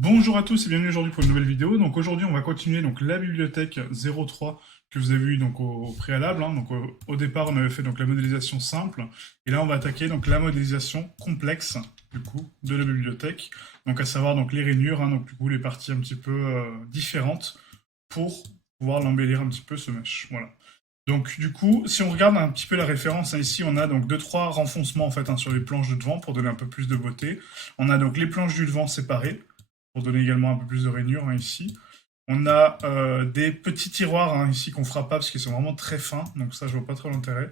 Bonjour à tous et bienvenue aujourd'hui pour une nouvelle vidéo. Donc aujourd'hui on va continuer donc la bibliothèque 03 que vous avez vu donc au préalable, hein. Donc au départ on avait fait donc la modélisation simple et là on va attaquer donc la modélisation complexe du coup de la bibliothèque. Donc à savoir donc les rainures, hein, donc du coup les parties un petit peu différentes pour pouvoir l'embellir un petit peu ce mesh. Voilà. Donc du coup, si on regarde un petit peu la référence, hein, ici on a donc deux trois renfoncements en fait, hein, sur les planches de devant pour donner un peu plus de beauté. On a donc les planches du devant séparées pour donner également un peu plus de rainure, hein, ici. On a des petits tiroirs, hein, ici qu'on fera pas parce qu'ils sont vraiment très fins, donc ça je vois pas trop l'intérêt.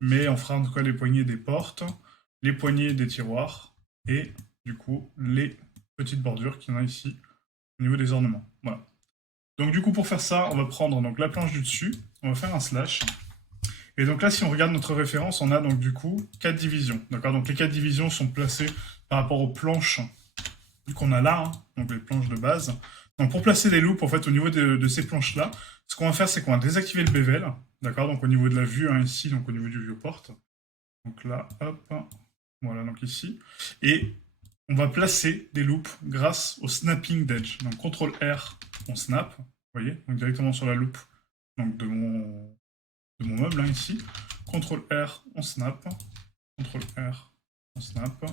Mais on fera en tout cas les poignées des portes, les poignées des tiroirs et du coup les petites bordures qu'il y en a ici au niveau des ornements. Voilà. Donc du coup pour faire ça, on va prendre donc la planche du dessus, on va faire un slash. Et donc là si on regarde notre référence, on a donc du coup 4 divisions. D'accord. Donc les 4 divisions sont placées par rapport aux planches qu'on a là, hein, donc les planches de base. Donc pour placer les loops en fait au niveau de ces planches là, ce qu'on va faire c'est qu'on va désactiver le bevel, d'accord, donc au niveau de la vue, hein, ici, donc au niveau du viewport. Donc là, hop, voilà, donc ici. Et on va placer des loops grâce au snapping d'edge. Donc CTRL R, on snap, vous voyez, donc directement sur la loop donc de mon meuble, hein, ici. CTRL R, on snap, CTRL R, on snap.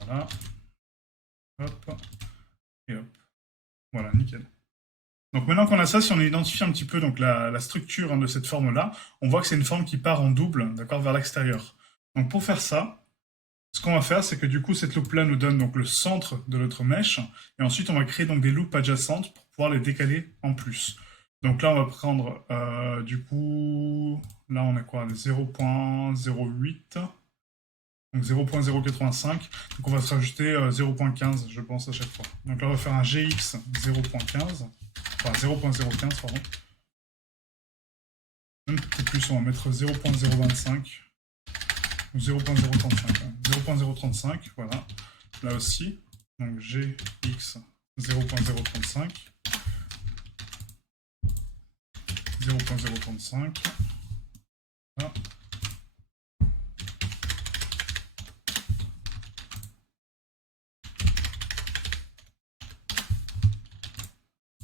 Voilà, hop, et hop. Voilà, nickel. Donc maintenant qu'on a ça, si on identifie un petit peu donc la structure, hein, de cette forme-là, on voit que c'est une forme qui part en double, d'accord, vers l'extérieur. Donc pour faire ça, ce qu'on va faire, c'est que du coup cette loupe-là nous donne donc le centre de notre mèche, et ensuite on va créer donc des loupes adjacentes pour pouvoir les décaler en plus. Donc là on va prendre du coup, là on a quoi, 0.08, donc 0.085, donc on va se rajouter 0.15 je pense à chaque fois. Donc là on va faire un GX 0.15, enfin 0.015 pardon. Même peut-être plus, on va mettre 0.025 ou 0.035. 0.035, voilà. Là aussi, donc GX 0.035, 0.035. Voilà.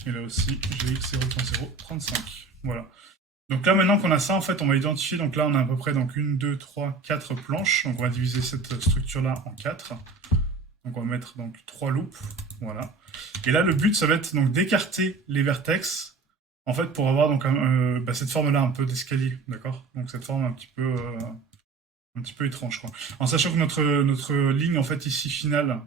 Et là aussi, GX 0.035. Voilà. Donc là, maintenant qu'on a ça, en fait, on va identifier. Donc là, on a à peu près donc 1, 2, 3, 4 planches. Donc on va diviser cette structure-là en 4. Donc on va mettre donc 3 loops. Voilà. Et là, le but, ça va être donc d'écarter les vertex, en fait, pour avoir donc cette forme-là un peu d'escalier, d'accord. Donc cette forme un petit peu étrange, quoi. En sachant que notre ligne, en fait, ici, finale,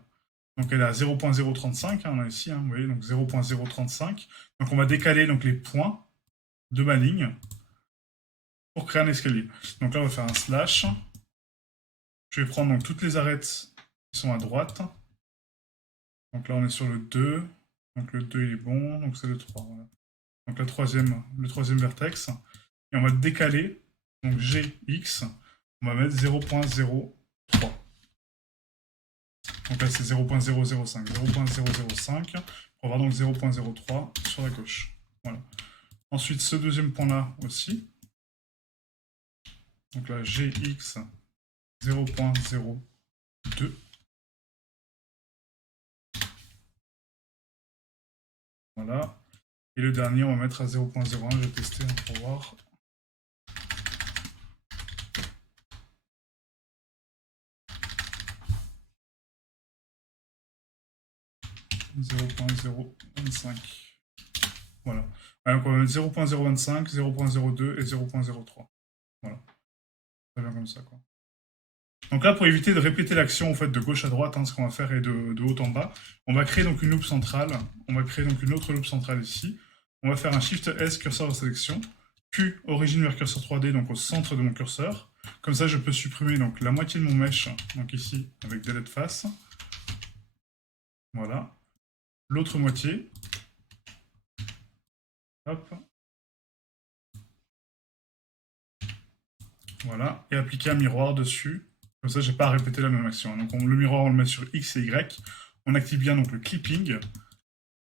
donc elle est à 0.035, hein, on a ici, hein, vous voyez, donc 0.035. Donc on va décaler donc les points de ma ligne pour créer un escalier. Donc là, on va faire un slash. Je vais prendre donc toutes les arêtes qui sont à droite. Donc là, on est sur le 2. Donc le 2 il est bon, donc c'est le 3. Voilà. Donc le troisième vertex. Et on va décaler, donc GX, on va mettre 0.03. Donc là c'est 0.005. 0.005 pour avoir donc 0.03 sur la gauche. Voilà. Ensuite ce deuxième point là aussi. Donc là GX 0.02. Voilà. Et le dernier on va mettre à 0.01. Je vais tester, hein, pour voir. 0.025. Voilà. Alors, on va mettre 0.025, 0.02 et 0.03. Voilà. Très bien comme ça, quoi. Donc là, pour éviter de répéter l'action en fait de gauche à droite, hein, ce qu'on va faire est de haut en bas, on va créer donc une loupe centrale. On va créer donc une autre loupe centrale ici. On va faire un Shift S curseur de sélection, Q origine vers curseur 3D, donc au centre de mon curseur. Comme ça, je peux supprimer donc la moitié de mon mesh, donc ici avec delete face. Voilà. L'autre moitié. Hop. Voilà. Et appliquer un miroir dessus. Comme ça, j'ai pas à répéter la même action. Donc le miroir, on le met sur X et Y. On active bien donc le clipping.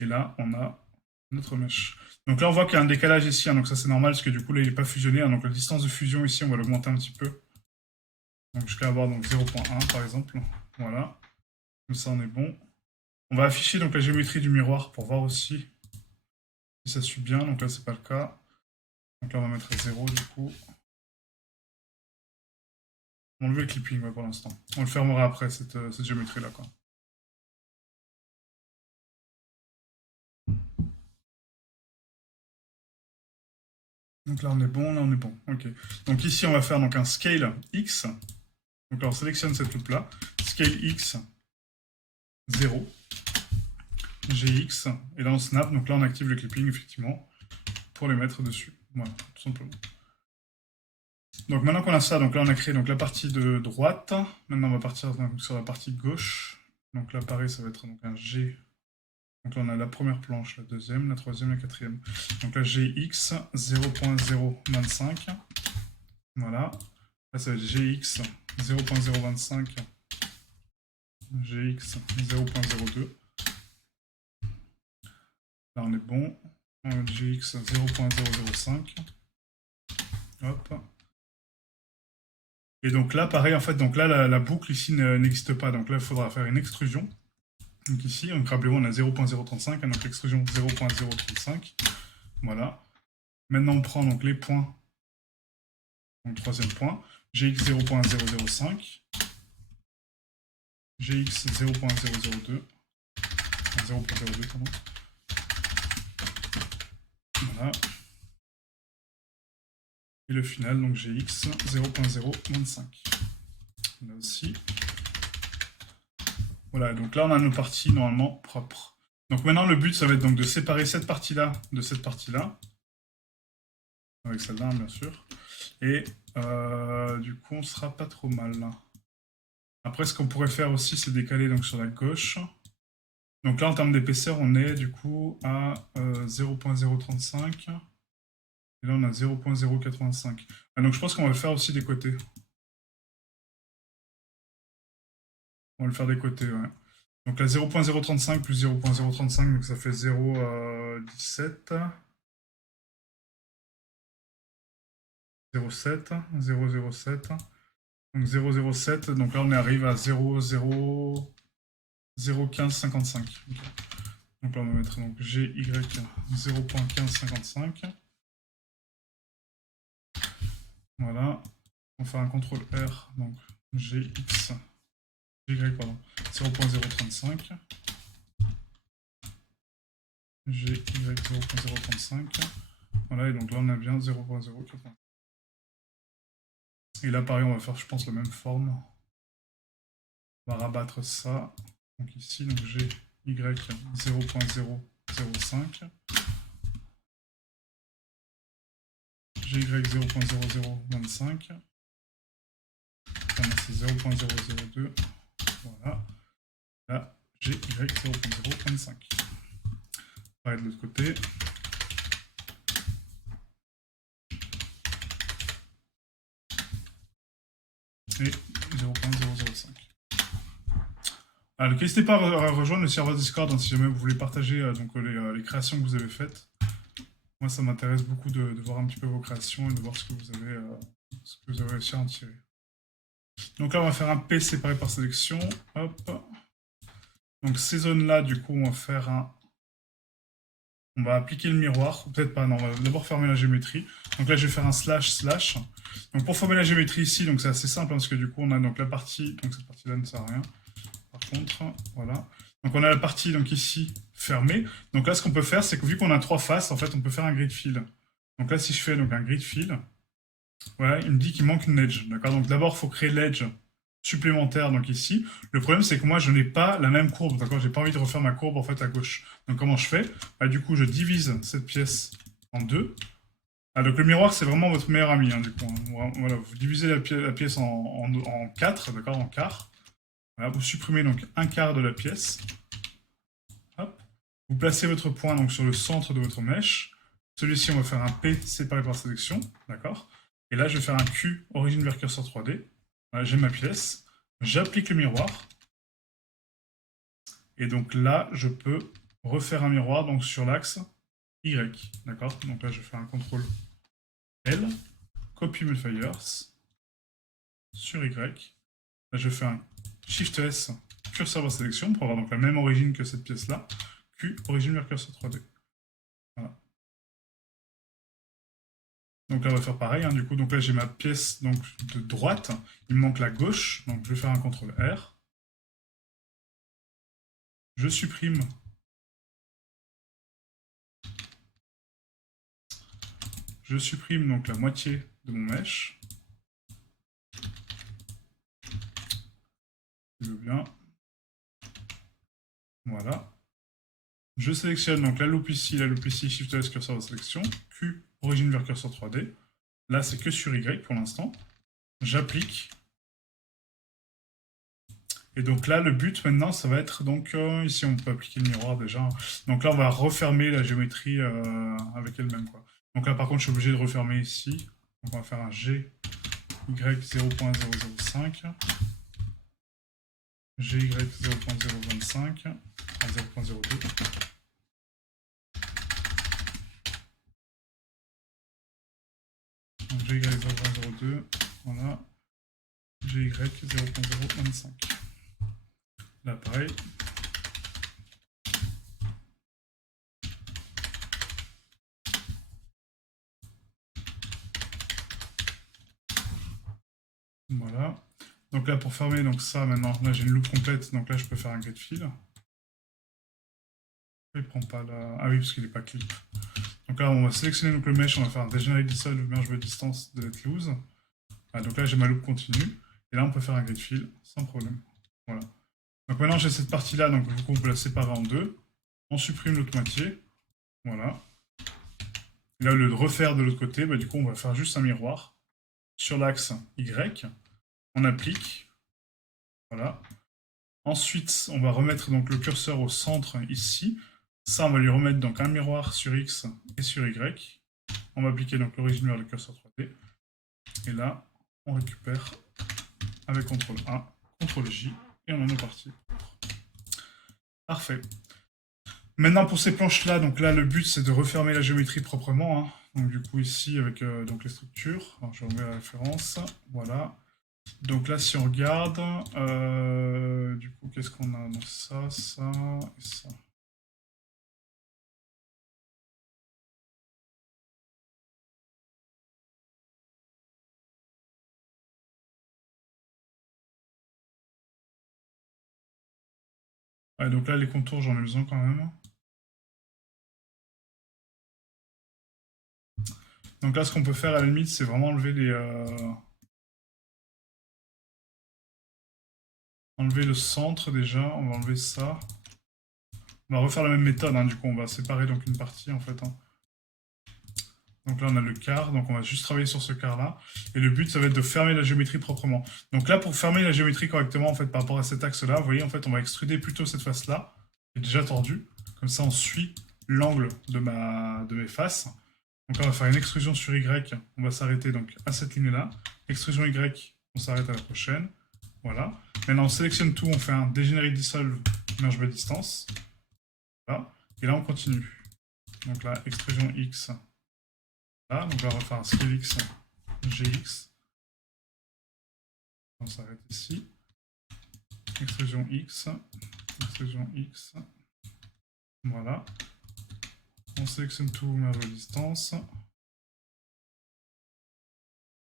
Et là, on a notre mesh. Donc là, on voit qu'il y a un décalage ici, hein, donc ça c'est normal parce que du coup là il n'est pas fusionné, hein, donc la distance de fusion ici on va l'augmenter un petit peu. Donc jusqu'à avoir donc 0.1 par exemple. Voilà. Comme ça on est bon. On va afficher donc la géométrie du miroir pour voir aussi si ça suit bien. Donc là, c'est pas le cas. Donc là, on va mettre 0 du coup. On enlève le clipping ouais, pour l'instant. On le fermera après, cette géométrie-là. Donc là, on est bon, là, on est bon. Ok. Donc ici, on va faire donc, un scale X. Donc là, on sélectionne cette loupe-là. Scale X 0. GX. Et là, on snap. Donc là, on active le clipping, effectivement, pour les mettre dessus. Voilà, tout simplement. Donc maintenant qu'on a ça, donc là on a créé donc, la partie de droite. Maintenant on va partir donc, sur la partie gauche. Donc là pareil, ça va être donc, un G. Donc là on a la première planche, la deuxième, la troisième, la quatrième. Donc là GX 0.025. Voilà. Là ça va être GX 0.025. GX 0.02. Là on est bon. GX 0.005. Hop. Et donc là, pareil, en fait, donc là, la boucle ici n'existe pas. Donc là, il faudra faire une extrusion. Donc ici, donc rappelez-vous, on a 0.035, donc l'extrusion 0.035. Voilà. Maintenant, on prend donc les points. Donc troisième point. GX 0.005. GX 0.002. 0.02, pardon. Voilà. Et le final, donc GX 0.025. Là aussi. Voilà, donc là on a nos parties normalement propres. Donc maintenant le but ça va être donc de séparer cette partie-là de cette partie-là. Avec celle-là bien sûr. Et du coup on sera pas trop mal là. Après ce qu'on pourrait faire aussi c'est décaler donc sur la gauche. Donc là en termes d'épaisseur on est du coup à 0.035. Et là on a 0.085. Ah, donc je pense qu'on va le faire aussi des côtés. On va le faire des côtés, ouais. Donc là 0.035 plus 0.035, donc ça fait 0,17. 0,7, 0,07. Donc 0,07, donc là on arrive à 0,1555. Okay. Donc là on va mettre donc GY 0.1555. Voilà. On va faire un contrôle R, donc GX, GY, pardon, 0.035. GY 0.035. Voilà, et donc là on a bien 0.085. Et là pareil, on va faire, je pense, la même forme. On va rabattre ça. Donc ici, donc GY 0.005. GY 0.0025. C'est 0.002. Voilà. Là, GY 0.025. Pareil de l'autre côté. Et 0.005. Alors, n'hésitez pas à rejoindre le serveur Discord hein, si jamais vous voulez partager donc, les créations que vous avez faites. Moi, ça m'intéresse beaucoup de voir un petit peu vos créations et de voir ce que vous avez réussi à en tirer. Donc là, on va faire un P séparé par sélection. Hop. Donc ces zones-là, du coup, on va faire un... On va appliquer le miroir. Peut-être pas, non, on va d'abord fermer la géométrie. Donc là, je vais faire un slash. Donc pour former la géométrie ici, donc c'est assez simple, hein, parce que du coup, on a donc la partie... Donc cette partie-là ne sert à rien. Par contre, voilà. Donc on a la partie donc ici fermée. Donc là, ce qu'on peut faire, c'est que vu qu'on a trois faces, en fait, on peut faire un grid fill. Donc là, si je fais donc un grid fill, voilà, il me dit qu'il manque une edge. D'accord. Donc d'abord, il faut créer l'edge supplémentaire donc ici. Le problème, c'est que moi, je n'ai pas la même courbe. D'accord. J'ai pas envie de refaire ma courbe en fait à gauche. Donc comment je fais? Bah, du coup, je divise cette pièce en deux. Ah, donc le miroir, c'est vraiment votre meilleur ami. Hein, du coup, hein. Voilà, vous divisez la pièce en 4, d'accord, en quart. Voilà, vous supprimez donc un quart de la pièce. Hop. Vous placez votre point donc sur le centre de votre mèche. Celui-ci, on va faire un P séparé par sélection, d'accord. Et là, je vais faire un Q origine vers curseur 3D. Voilà, j'ai ma pièce. J'applique le miroir. Et donc là, je peux refaire un miroir donc sur l'axe Y, d'accord. Donc là, je fais un CTRL L, copy modifiers sur Y. Là, je fais un Shift S, curseur vers sélection pour avoir donc la même origine que cette pièce-là. Q, origine vers curseur 3D. Voilà. Donc là, on va faire pareil, hein, du coup. Donc là, j'ai ma pièce donc, de droite. Il me manque la gauche. Donc je vais faire un CTRL R. Je supprime. Je supprime donc la moitié de mon mesh. Je veux bien. Voilà. Je sélectionne donc la loupe ici, Shift S, curseur de sélection. Q, origine vers curseur 3D. Là, c'est que sur Y pour l'instant. J'applique. Et donc là, le but maintenant, ça va être donc ici, on peut appliquer le miroir déjà. Donc là, on va refermer la géométrie avec elle-même, quoi. Donc là, par contre, je suis obligé de refermer ici. Donc on va faire un G Y 0.005. GY 0.025 à 0.02. Donc GY 0.02, voilà. GY 0.025. Là, pareil. Voilà. Donc là, pour fermer donc ça, maintenant, là, j'ai une loupe complète. Donc là, je peux faire un grid fill. Il prend pas la... Ah oui, parce qu'il n'est pas clip. Donc là, on va sélectionner donc le mesh. On va faire un degenerate dissolve merge by distance de let loose. Ah, donc là, j'ai ma loupe continue. Et là, on peut faire un grid fill sans problème. Voilà. Donc maintenant, j'ai cette partie-là. Donc du coup, on peut la séparer en deux. On supprime l'autre moitié. Voilà. Et là, au lieu de refaire de l'autre côté, bah, du coup, on va faire juste un miroir sur l'axe Y. On applique. Voilà. Ensuite, on va remettre donc le curseur au centre ici. Ça, on va lui remettre donc un miroir sur X et sur Y. On va appliquer donc l'origine vers le curseur 3D. Et là, on récupère avec CTRL A, CTRL J, et on en est parti. Parfait. Maintenant, pour ces planches-là, donc là, le but, c'est de refermer la géométrie proprement. Hein. Donc du coup, ici, avec donc les structures. Alors, je remets la référence. Voilà. Donc là, si on regarde, du coup, qu'est-ce qu'on a? Donc ça, ça et ça. Ouais, donc là, les contours, j'en ai besoin quand même. Donc là, ce qu'on peut faire à la limite, c'est vraiment enlever enlever le centre déjà. On va enlever ça. On va refaire la même méthode, hein, du coup, on va séparer donc une partie en fait. Hein. Donc là, on a le quart, donc on va juste travailler sur ce quart-là. Et le but, ça va être de fermer la géométrie proprement. Donc là, pour fermer la géométrie correctement, en fait, par rapport à cet axe-là, vous voyez, en fait, on va extruder plutôt cette face-là, qui est déjà tordue. Comme ça, on suit l'angle de mes faces. Donc là, on va faire une extrusion sur Y. On va s'arrêter donc à cette ligne-là. Extrusion Y, on s'arrête à la prochaine. Voilà. Maintenant, on sélectionne tout, on fait un degenerate dissolve merge by distance. Voilà. Et là, on continue. Donc là, extrusion X. Là, donc là, on va faire un scale X, GX. On s'arrête ici. Extrusion X. Extrusion X. Voilà. On sélectionne tout, merge by distance.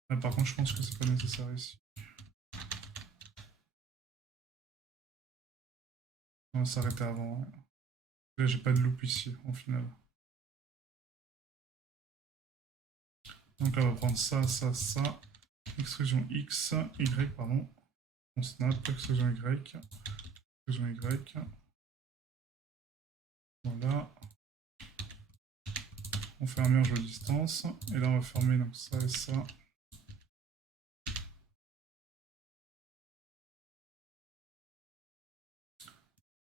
Là, par contre, je pense que c'est pas nécessaire ici. On va s'arrêter avant. Là, j'ai pas de loop ici, en final. Donc là, on va prendre ça, ça, ça. Extrusion X, Y, pardon. On snap, extrusion Y. Extrusion Y. Voilà. On fait un merge à distance. Et là, on va fermer donc ça et ça.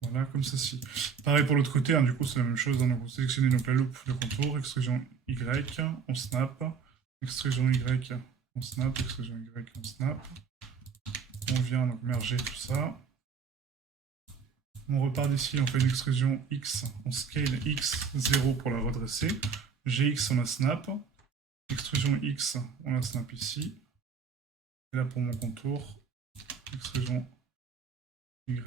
Voilà, comme ceci. Pareil pour l'autre côté, hein, du coup, c'est la même chose. Hein, donc, vous sélectionnez donc la loupe de contour, extrusion Y, on snap. Extrusion Y, on snap. Extrusion Y, on snap. On vient donc merger tout ça. On repart d'ici, on fait une extrusion X, on scale X 0 pour la redresser. GX, on la snap. Extrusion X, on la snap ici. Et là, pour mon contour, extrusion Y.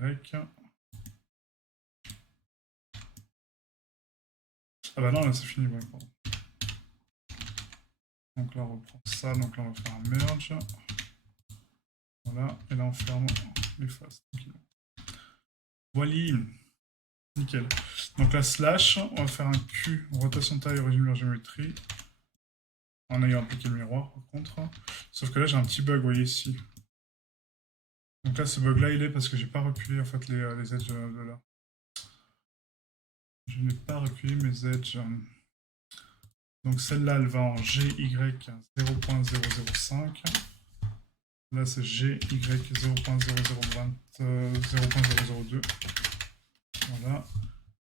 Ah bah non, là c'est fini, ouais, pardon. Donc là on reprend ça, donc là on va faire un merge. Voilà, et là on ferme les faces. Voilà, nickel. Donc là slash, on va faire un Q, rotation de taille, origine de la géométrie. En ayant appliqué le miroir par contre. Sauf que là j'ai un petit bug, vous voyez ici. Donc là ce bug là il est parce que j'ai pas reculé en fait les edges de là. Je n'ai pas reculé mes edges. Donc celle-là, elle va en GY 0.005. Là, c'est GY 0.0002. Voilà.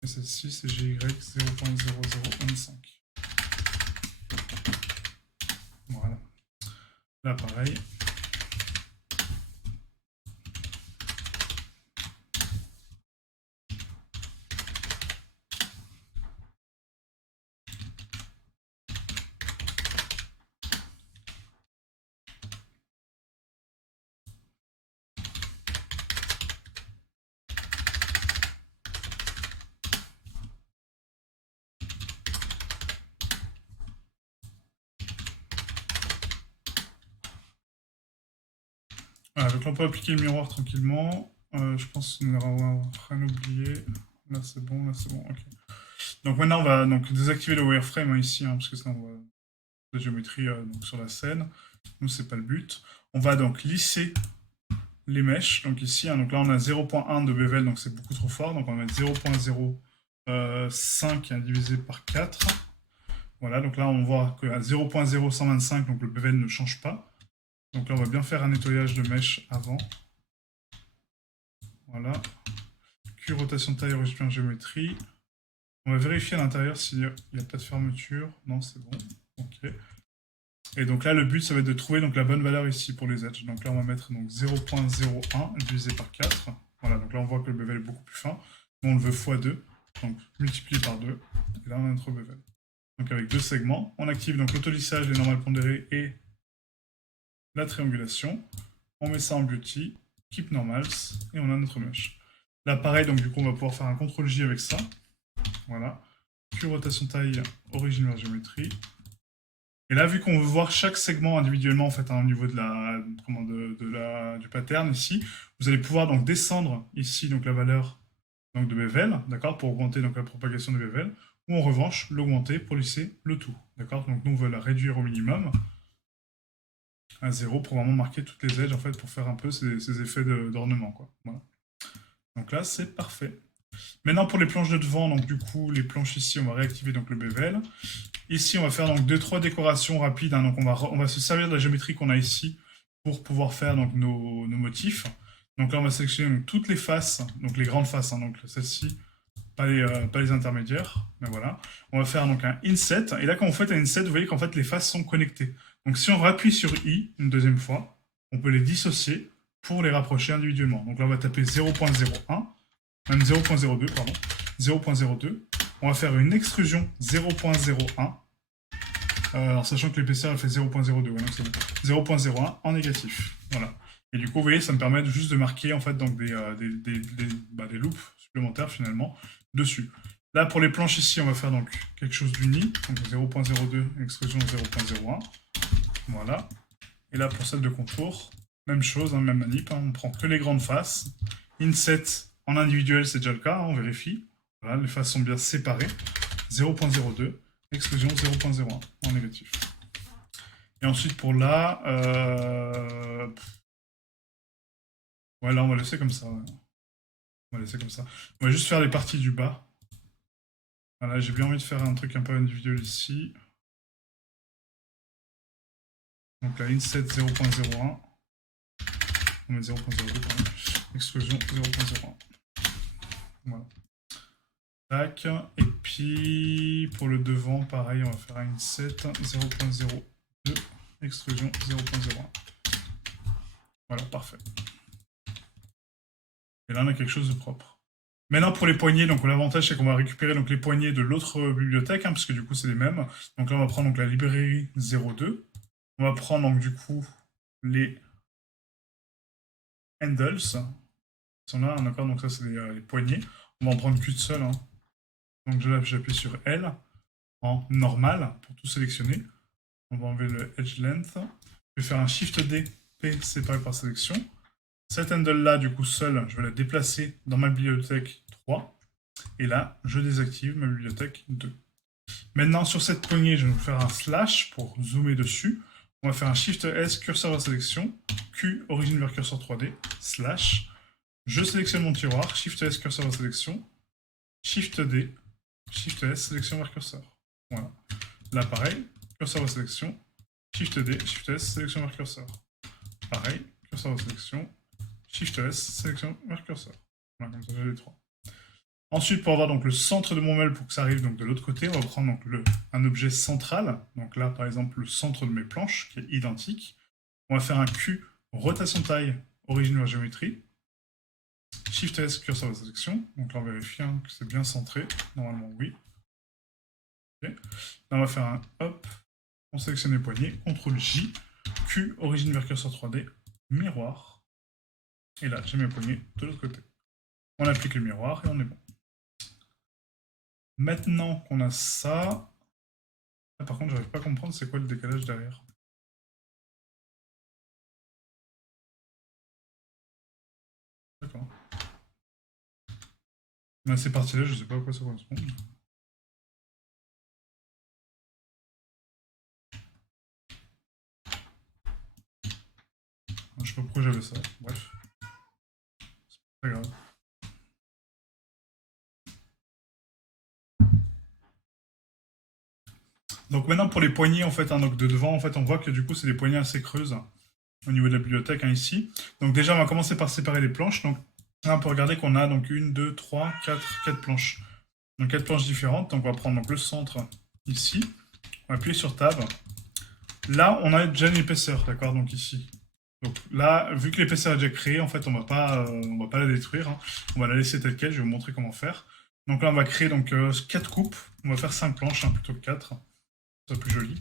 Et celle-ci, c'est GY 0.0025. Voilà. Là, pareil. Voilà, donc là, on peut appliquer le miroir tranquillement. Je pense qu'on n'aura rien oublié. Là, c'est bon, ok. Donc maintenant, on va donc désactiver le wireframe ici, parce que sinon, on va la géométrie donc, sur la scène. Nous, c'est pas le but. On va donc lisser les mèches. Donc ici, donc là, on a 0.1 de bevel, donc c'est beaucoup trop fort. Donc on va mettre 0.05 divisé par 4. Voilà, donc là, on voit qu'à 0.0125, donc le bevel ne change pas. Donc là, on va bien faire un nettoyage de mèche avant. Voilà. Q, rotation de taille, origine en géométrie. On va vérifier à l'intérieur s'il n'y a pas de fermeture. Non, c'est bon. Ok. Et donc là, le but, ça va être de trouver donc, la bonne valeur ici pour les edges. Donc là, on va mettre 0.01 divisé par 4. Voilà, donc là, on voit que le bevel est beaucoup plus fin. Nous, on le veut x2, donc multiplié par 2. Et là, on a notre bevel. Donc avec deux segments, on active donc l'autolissage, les normales pondérées et la triangulation. On met ça en beauty, keep normals, et on a notre mesh. Là, pareil, donc du coup, on va pouvoir faire un CTRL-J avec ça. Voilà. Q, rotation taille, origine vers géométrie. Et là, vu qu'on veut voir chaque segment individuellement, en fait, au niveau de du pattern ici, vous allez pouvoir donc descendre ici donc la valeur donc, de bevel, d'accord, pour augmenter donc la propagation de bevel, ou en revanche l'augmenter pour lisser le tout, d'accord. Donc nous on veut la réduire au minimum à 0 pour vraiment marquer toutes les edges en fait pour faire un peu ces effets d'ornement, quoi. Voilà. Donc là c'est parfait. Maintenant pour les planches de devant, donc du coup les planches ici on va réactiver donc le bevel. Ici, on va faire donc 2-3 décorations rapides. Donc, on va se servir de la géométrie qu'on a ici pour pouvoir faire donc, nos motifs. Donc là, on va sélectionner donc, toutes les faces, donc les grandes faces, donc celles-ci, pas les intermédiaires. Mais voilà. On va faire donc un inset. Et là, quand on fait un inset, vous voyez qu'en fait, les faces sont connectées. Donc si on appuie sur I une deuxième fois, on peut les dissocier pour les rapprocher individuellement. Donc là, on va taper 0.01, même 0.02, pardon, 0.02. On va faire une extrusion 0.01. En sachant que l'épaisseur elle fait 0.02, ouais, donc c'est bon. 0.01 en négatif. Voilà. Et du coup, vous voyez, ça me permet juste de marquer en fait donc des loops supplémentaires finalement dessus. Là, pour les planches ici, on va faire donc quelque chose d'uni, donc 0.02, extrusion 0.01. Voilà. Et là, pour celle de contour, même chose, même manip, on prend que les grandes faces. Inset en individuel, c'est déjà le cas, on vérifie. Voilà, les faces sont bien séparées. 0.02. Exclusion 0.01 en négatif. Et ensuite pour là, ouais, là on va laisser comme ça. Ouais. On va laisser comme ça. On va juste faire les parties du bas. Voilà, j'ai bien envie de faire un truc un peu individuel ici. Donc là, inset 0.01. On met 0.02, pardon. Exclusion 0.01. Voilà. Tac. Et puis pour le devant, pareil, on va faire un inset 0.02. Extrusion 0.01. Voilà, parfait. Et là, on a quelque chose de propre. Maintenant, pour les poignées, donc l'avantage, c'est qu'on va récupérer donc, les poignées de l'autre bibliothèque, parce que du coup, c'est les mêmes. Donc là, on va prendre donc, la librairie 02. On va prendre donc, du coup les handles. sont là, d'accord, donc ça c'est les poignées. On va en prendre qu'une seule, hein. Donc j'appuie sur L en normal pour tout sélectionner. On va enlever le edge length. Je vais faire un Shift D, P séparé par sélection. Cette handle là, du coup, seule, je vais la déplacer dans ma bibliothèque 3. Et là, je désactive ma bibliothèque 2. Maintenant, sur cette poignée, je vais faire un slash pour zoomer dessus. On va faire un Shift S, curseur vers sélection, Q, origine vers curseur 3D, slash. Je sélectionne mon tiroir, Shift S, curseur vers sélection, Shift D, Shift S, sélection vers curseur. Voilà. Là, pareil, curseur vers sélection, Shift D, Shift S, sélection vers curseur. Pareil, curseur vers sélection, Shift S, sélection vers curseur. Voilà, comme ça j'ai les trois. Ensuite, pour avoir donc le centre de mon meuble, pour que ça arrive donc de l'autre côté, on va prendre donc un objet central. Donc là, par exemple, le centre de mes planches, qui est identique. On va faire un Q, rotation taille, origine vers géométrie. Shift S, curseur de sélection. Donc là, on vérifie hein, que c'est bien centré. Normalement, oui. Okay. Là, on va faire un hop. On sélectionne les poignées. CTRL J. Q, origine vers curseur 3D. Miroir. Et là, j'ai mes poignées de l'autre côté. On applique le miroir et on est bon. Maintenant qu'on a ça... Ah, par contre, j'arrive pas à comprendre c'est quoi le décalage derrière. D'accord. On a ces parties-là, je sais pas à quoi ça correspond. Je sais pas pourquoi j'avais ça. Bref. C'est pas grave. Donc maintenant pour les poignées en fait, hein, donc de devant en fait, on voit que du coup c'est des poignées assez creuses au niveau de la bibliothèque hein, ici. Donc déjà on va commencer par séparer les planches. Donc là on peut regarder qu'on a donc 1, 2, 3, 4 planches. Donc 4 planches différentes. Donc on va prendre donc, le centre ici. On va appuyer sur Tab. Là on a déjà une épaisseur, d'accord, donc ici. Donc là, vu que l'épaisseur est déjà créée, en fait on va pas la détruire. Hein. On va la laisser telle quelle, je vais vous montrer comment faire. Donc là on va créer donc 4 coupes. On va faire 5 planches hein, plutôt que 4. C'est plus joli.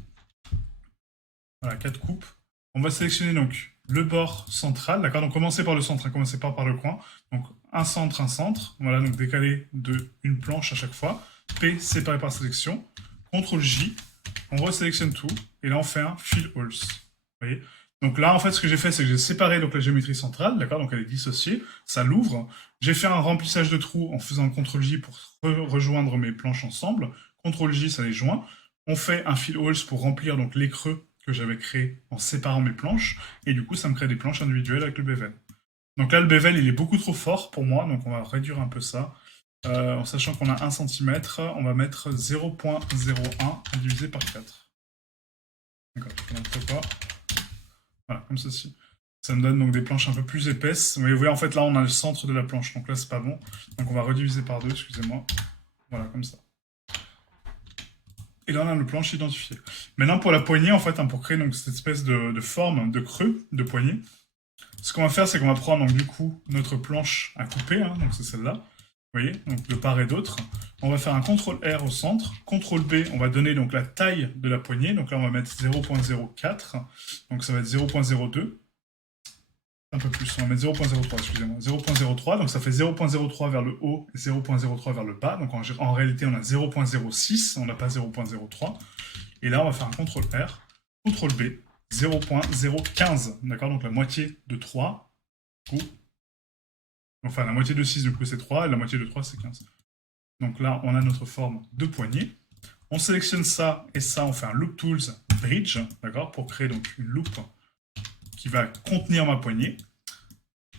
Voilà, 4 coupes. On va sélectionner donc le bord central, d'accord. Donc commencez par le centre, hein, commencez pas par le coin. Donc un centre, un centre. Voilà, donc décaler de une planche à chaque fois. P séparé par sélection. CTRL J. On resélectionne tout. Et là on fait un fill holes. Vous voyez. Donc là en fait ce que j'ai fait c'est que j'ai séparé donc la géométrie centrale, d'accord. Donc elle est dissociée. Ça l'ouvre. J'ai fait un remplissage de trous en faisant CTRL J pour rejoindre mes planches ensemble. CTRL J ça les joint. On fait un fill holes pour remplir donc les creux que j'avais créés en séparant mes planches, et du coup ça me crée des planches individuelles avec le bevel. Donc là le bevel il est beaucoup trop fort pour moi, donc on va réduire un peu ça. En sachant qu'on a 1 cm, on va mettre 0.01 divisé par 4. D'accord, je ne montre pas. Voilà, comme ceci. Ça me donne donc des planches un peu plus épaisses. Mais vous voyez en fait là on a le centre de la planche, donc là c'est pas bon. Donc on va rediviser par 2, excusez-moi. Voilà, comme ça. Et là, on a le planche identifié. Maintenant, pour la poignée, en fait, hein, pour créer donc, cette espèce de forme, de creux, de poignée, ce qu'on va faire, c'est qu'on va prendre, donc, du coup, notre planche à couper, hein, donc c'est celle-là, vous voyez, donc de part et d'autre. On va faire un CTRL R au centre, CTRL B, on va donner donc la taille de la poignée, donc là, on va mettre 0.04, donc ça va être 0.02. Un peu plus, on va mettre 0.03, excusez-moi, 0.03, donc ça fait 0.03 vers le haut et 0.03 vers le bas, donc en réalité on a 0.06, on n'a pas 0.03, et là on va faire un CTRL R, CTRL B, 0.015, d'accord, donc la moitié de 3, enfin la moitié de 6 du coup c'est 3, et la moitié de 3 c'est 15. Donc là on a notre forme de poignée, on sélectionne ça, et ça on fait un Loop Tools Bridge, d'accord, pour créer donc une loupe qui va contenir ma poignée.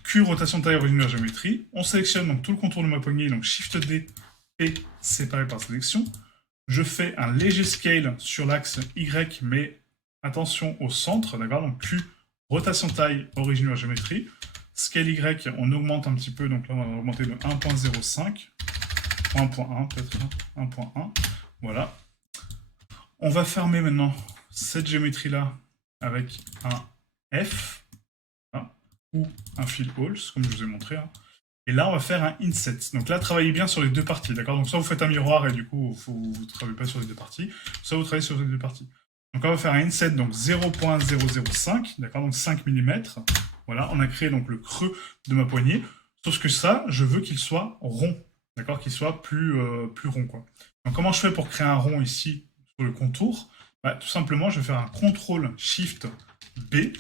Q, rotation de taille, origine vers géométrie. On sélectionne donc tout le contour de ma poignée, donc Shift D, P, séparé par sélection. Je fais un léger scale sur l'axe Y, mais attention au centre, d'accord. Donc Q, rotation de taille, origine vers géométrie. Scale Y, on augmente un petit peu, donc là on va augmenter de 1.05, 1.1 peut-être, 1.1, voilà. On va fermer maintenant cette géométrie-là avec un F, hein, ou un fill holes, comme je vous ai montré. Hein. Et là, on va faire un inset. Donc là, travaillez bien sur les deux parties, d'accord. Donc soit vous faites un miroir et du coup, vous ne travaillez pas sur les deux parties, soit vous travaillez sur les deux parties. Donc là, on va faire un inset, donc 0.005, d'accord, donc 5 mm. Voilà, on a créé donc le creux de ma poignée. Sauf que ça, je veux qu'il soit rond, d'accord, qu'il soit plus rond, quoi. Donc comment je fais pour créer un rond ici sur le contour? Bah, tout simplement, je vais faire un CTRL-SHIFT-B.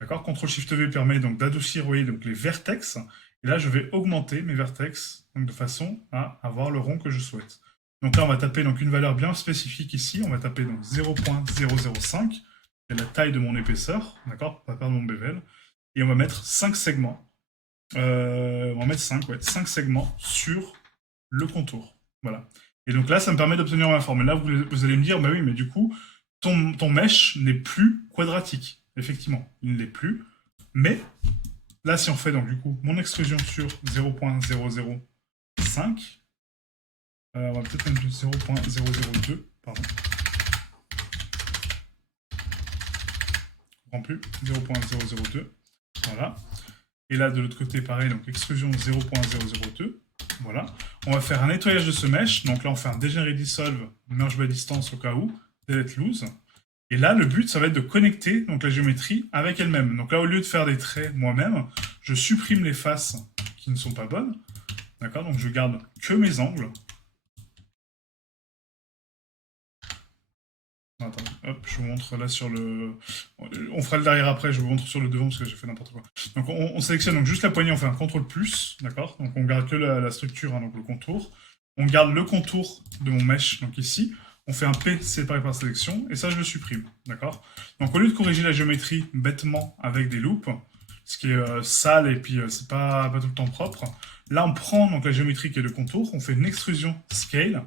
D'accord, CTRL-SHIFT-V permet donc d'adoucir, vous voyez, donc les vertex. Et là, je vais augmenter mes vertex donc, de façon à avoir le rond que je souhaite. Donc là, on va taper donc, une valeur bien spécifique ici. On va taper donc 0.005, qui est la taille de mon épaisseur, d'accord, pour pas perdre mon bevel. Et on va mettre 5 segments. On va mettre 5, ouais, 5 segments sur le contour. Voilà. Et donc là, ça me permet d'obtenir ma forme. Et là, vous allez me dire, bah oui, mais du coup, ton mesh n'est plus quadratique. Effectivement, il ne l'est plus. Mais là, si on fait donc du coup mon extrusion sur 0.005, on va peut-être mettre 0.002, pardon. Je comprends plus, 0.002, voilà. Et là, de l'autre côté, pareil, donc extrusion 0.002, voilà. On va faire un nettoyage de ce mesh, donc là, on fait un degenerate dissolve, merge by distance au cas où, delete loose. Et là, le but, ça va être de connecter donc, la géométrie avec elle-même. Donc là, au lieu de faire des traits moi-même, je supprime les faces qui ne sont pas bonnes. D'accord? Donc je garde que mes angles. Attends, hop, je vous montre là sur le... On fera le derrière après, je vous montre sur le devant parce que j'ai fait n'importe quoi. Donc on sélectionne donc juste la poignée, on fait un CTRL+, d'accord? Donc on garde que la structure, hein, donc le contour. On garde le contour de mon mesh, donc ici. On fait un P séparé par sélection, et ça je le supprime, d'accord? Donc au lieu de corriger la géométrie bêtement avec des loops, ce qui est sale et puis c'est pas tout le temps propre, là on prend donc la géométrie qui est le contour, on fait une extrusion scale,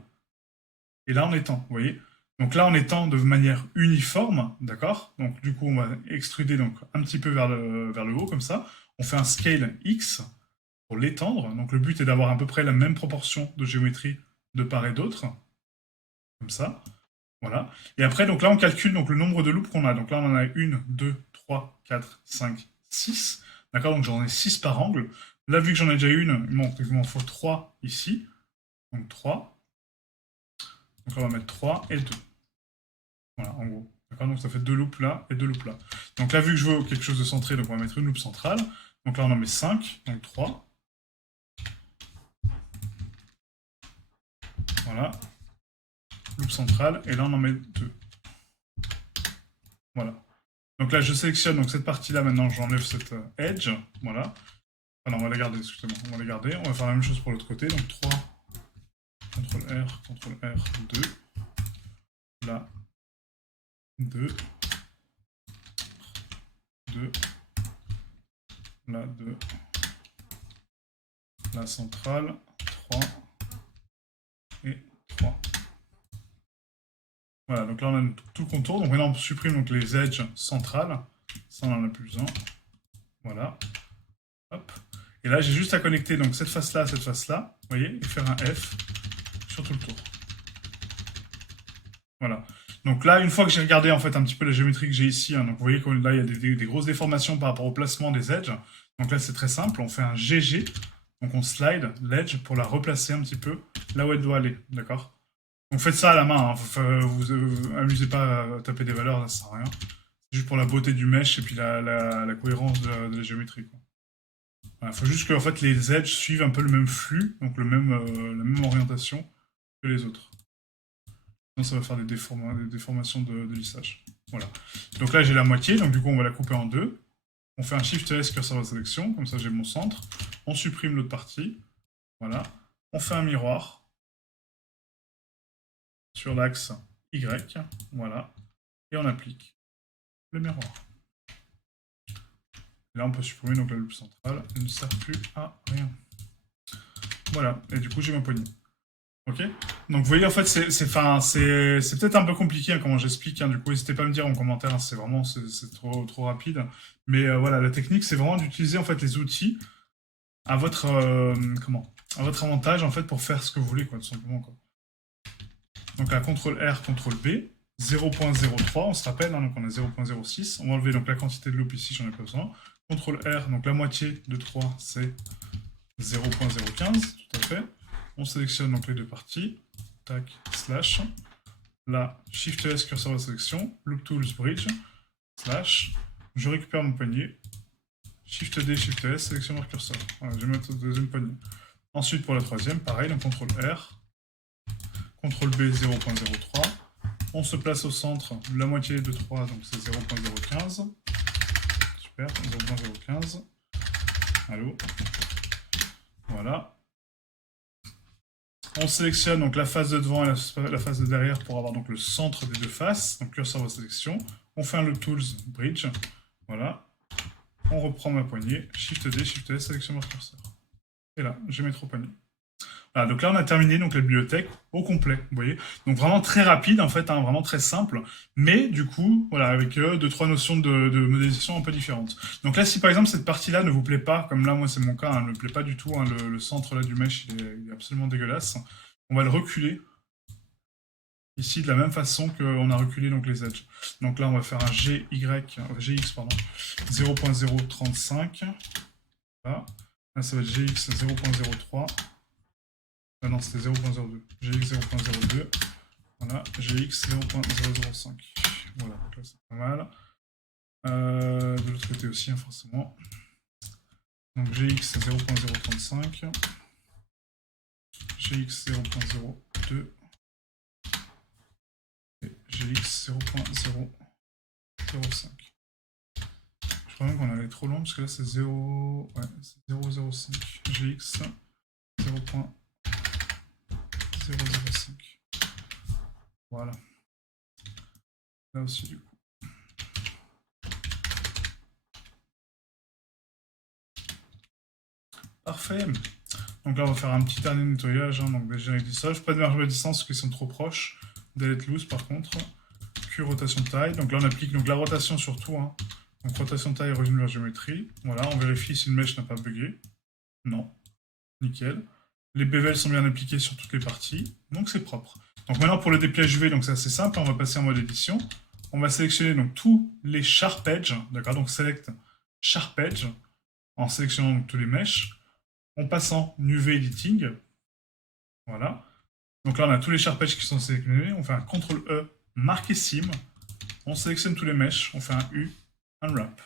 et là on étend, vous voyez? Donc là on étend de manière uniforme, d'accord? Donc du coup on va extruder donc un petit peu vers le haut comme ça. On fait un scale X pour l'étendre. Donc le but est d'avoir à peu près la même proportion de géométrie de part et d'autre, comme ça. Voilà. Et après, donc là, on calcule donc, le nombre de loops qu'on a. Donc là, on en a 1, 2, 3, 4, 5, 6. D'accord? Donc j'en ai 6 par angle. Là, vu que j'en ai déjà une, il m'en faut 3 ici. Donc 3. Donc là, on va mettre 3 et 2. Voilà, en gros. D'accord? Donc ça fait 2 loops là et 2 loops là. Donc là, vu que je veux quelque chose de centré, donc on va mettre une loop centrale. Donc là, on en met 5. Donc 3. Voilà. Loop centrale. Et là, on en met 2. Voilà. Donc là, je sélectionne donc cette partie-là. Maintenant, j'enlève cette edge. Voilà. Enfin, non, on va la garder, excusez-moi. On va la garder. On va faire la même chose pour l'autre côté. Donc 3, CTRL R, 2. Là, 2. 2. Là, 2. La centrale, 3. Et 3. Voilà, donc là, on a tout le contour. Donc maintenant, on supprime donc, les edges centrales. Ça, on n'en a plus besoin. Voilà. Hop. Et là, j'ai juste à connecter donc, cette face-là à cette face-là. Vous voyez? Et faire un F sur tout le tour. Voilà. Donc là, une fois que j'ai regardé en fait un petit peu la géométrie que j'ai ici, hein, donc vous voyez que là il y a des grosses déformations par rapport au placement des edges. Donc là c'est très simple, on fait un GG, donc on slide l'edge pour la replacer un petit peu là où elle doit aller, d'accord? Donc faites ça à la main, hein. Vous amusez pas à taper des valeurs, là, ça sert à rien. C'est juste pour la beauté du mesh et puis la cohérence de la géométrie. Il voilà, faut juste que en fait, les edges suivent un peu le même flux, donc la même orientation que les autres. Sinon, ça va faire des déformations de lissage. Voilà. Donc là, j'ai la moitié, donc du coup, on va la couper en deux. On fait un Shift S curseur de sélection, comme ça j'ai mon centre. On supprime l'autre partie. Voilà. On fait un miroir sur l'axe Y. Voilà. Et on applique le miroir. Et là, on peut supprimer donc, la loupe centrale. Elle ne sert plus à rien. Voilà. Et du coup, j'ai ma poignée. Ok. Donc vous voyez en fait c'est peut-être un peu compliqué hein, comment j'explique. Hein, du coup n'hésitez pas à me dire en commentaire. Hein, c'est vraiment c'est trop rapide. Mais voilà la technique c'est vraiment d'utiliser en fait les outils à votre à votre avantage en fait pour faire ce que vous voulez quoi tout simplement quoi. Donc là CTRL R CTRL B 0.03 on se rappelle hein, donc on a 0.06. On va enlever donc la quantité de loop ici j'en ai pas besoin. CTRL R donc la moitié de 3 c'est 0.015 tout à fait. On sélectionne donc les deux parties. Tac, slash. Là, Shift S, curseur de sélection. Loop Tools, Bridge. Slash. Je récupère mon poignet. Shift D, Shift S, sélectionne votre curseur. Voilà, je vais mettre la deuxième poignée. Ensuite, pour la troisième, pareil, donc CTRL R, CTRL B 0.03. On se place au centre, la moitié de 3, donc c'est 0.015. Super, 0.015. Allô. Voilà. On sélectionne donc la face de devant et la face de derrière pour avoir donc le centre des deux faces. Donc curseur de sélection. On fait un Loop Tools Bridge. Voilà. On reprend ma poignée. Shift D, Shift S, sélectionne mon curseur. Et là, je vais mettre au panier. Voilà, donc là on a terminé donc la bibliothèque au complet, vous voyez. Donc vraiment très rapide en fait, hein, vraiment très simple, mais du coup, voilà, avec deux, trois notions de modélisation un peu différentes. Donc là, si par exemple cette partie-là ne vous plaît pas, comme là moi c'est mon cas, hein, ne me plaît pas du tout, hein, le centre là du mesh il est absolument dégueulasse, on va le reculer ici de la même façon qu'on a reculé donc les edges. Donc là on va faire un GX pardon, 0.035, voilà. Là ça va être GX 0.03. Ah non, c'était 0.02. GX 0.02. Voilà, GX 0.005. Voilà, donc là c'est pas mal. De l'autre côté aussi, hein, forcément. Donc GX 0.035. GX 0.02. Et GX 0.005. Je crois même qu'on allait trop long parce que là c'est 0. Ouais, c'est 0.05. GX 0.005. Voilà. Là aussi, du coup. Parfait. Donc là, on va faire un petit dernier nettoyage. Hein, donc déjà avec du solve. Pas de marge de distance parce qu'ils sont trop proches. Delete loose par contre. Q rotation taille. Donc là, on applique donc la rotation sur tout. Hein. Donc rotation taille, origine vers géométrie. Voilà, on vérifie si une mèche n'a pas bugué. Non. Nickel. Les bevels sont bien appliqués sur toutes les parties. Donc c'est propre. Donc maintenant pour le dépliage UV, donc c'est assez simple, on va passer en mode édition. On va sélectionner donc tous les Sharp Edge, d'accord, donc select Sharp Edge, en sélectionnant donc tous les meshes. On passe en UV Editing, voilà. Donc là on a tous les Sharp Edge qui sont sélectionnés, on fait un CTRL E, marqué Sim, on sélectionne tous les meshes, on fait un U, Unwrap.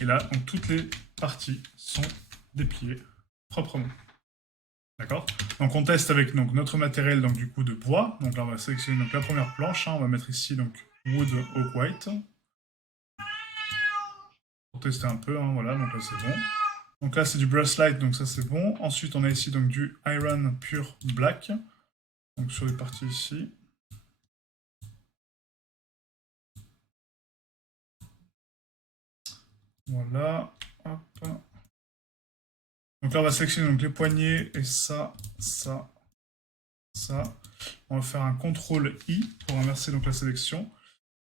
Et là, donc toutes les parties sont dépliées proprement. D'accord. Donc on teste avec donc, notre matériel donc, du coup de bois. Donc là on va sélectionner donc, la première planche. Hein. On va mettre ici donc Wood Oak White. Pour tester un peu, hein, voilà, donc là c'est bon. Donc là c'est du Brush Light, donc ça c'est bon. Ensuite on a ici donc du Iron Pure Black. Donc sur les parties ici. Voilà. Hop. Donc là on va sélectionner donc, les poignées et ça, ça, ça. On va faire un CTRL I pour inverser donc la sélection.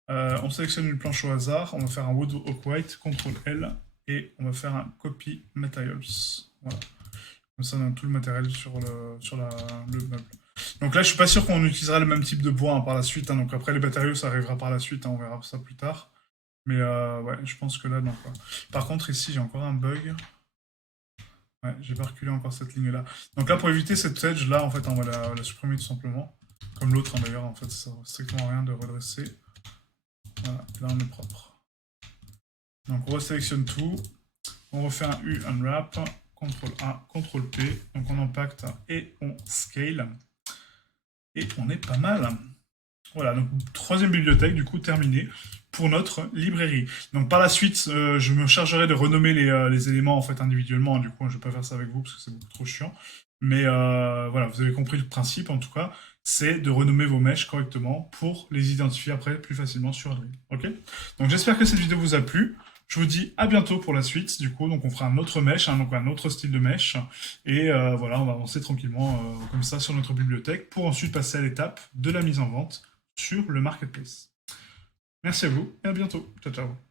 On sélectionne une planche au hasard, on va faire un Wood Oak White, CTRL L, et on va faire un Copy Materials. Voilà. Comme ça, on a tout le matériel sur le meuble. Donc là, je suis pas sûr qu'on utilisera le même type de bois hein, par la suite. Hein, donc après, les matériaux, ça arrivera par la suite. Hein, on verra ça plus tard. Mais ouais, je pense que là, non. Quoi. Par contre, ici, j'ai encore un bug. Ouais, j'ai pas reculé encore cette ligne-là. Donc là, pour éviter cette edge, là, en fait, on va la supprimer tout simplement. Comme l'autre, hein, d'ailleurs, en fait, ça sert strictement rien de redresser. Voilà, là on est propre. Donc on resélectionne tout, on refait un U Unwrap, CTRL A, CTRL P, donc on impacte et on scale. Et on est pas mal. Voilà, donc troisième bibliothèque du coup terminée pour notre librairie. Donc par la suite, je me chargerai de renommer les éléments en fait individuellement. Du coup, je ne vais pas faire ça avec vous parce que c'est beaucoup trop chiant. Mais voilà, vous avez compris le principe en tout cas, c'est de renommer vos mèches correctement pour les identifier après plus facilement sur Android. Ok. Donc j'espère que cette vidéo vous a plu. Je vous dis à bientôt pour la suite. Du coup, donc on fera un autre mesh, hein, donc un autre style de mesh. Et voilà, on va avancer tranquillement comme ça sur notre bibliothèque pour ensuite passer à l'étape de la mise en vente sur le marketplace. Merci à vous et à bientôt. Ciao, ciao.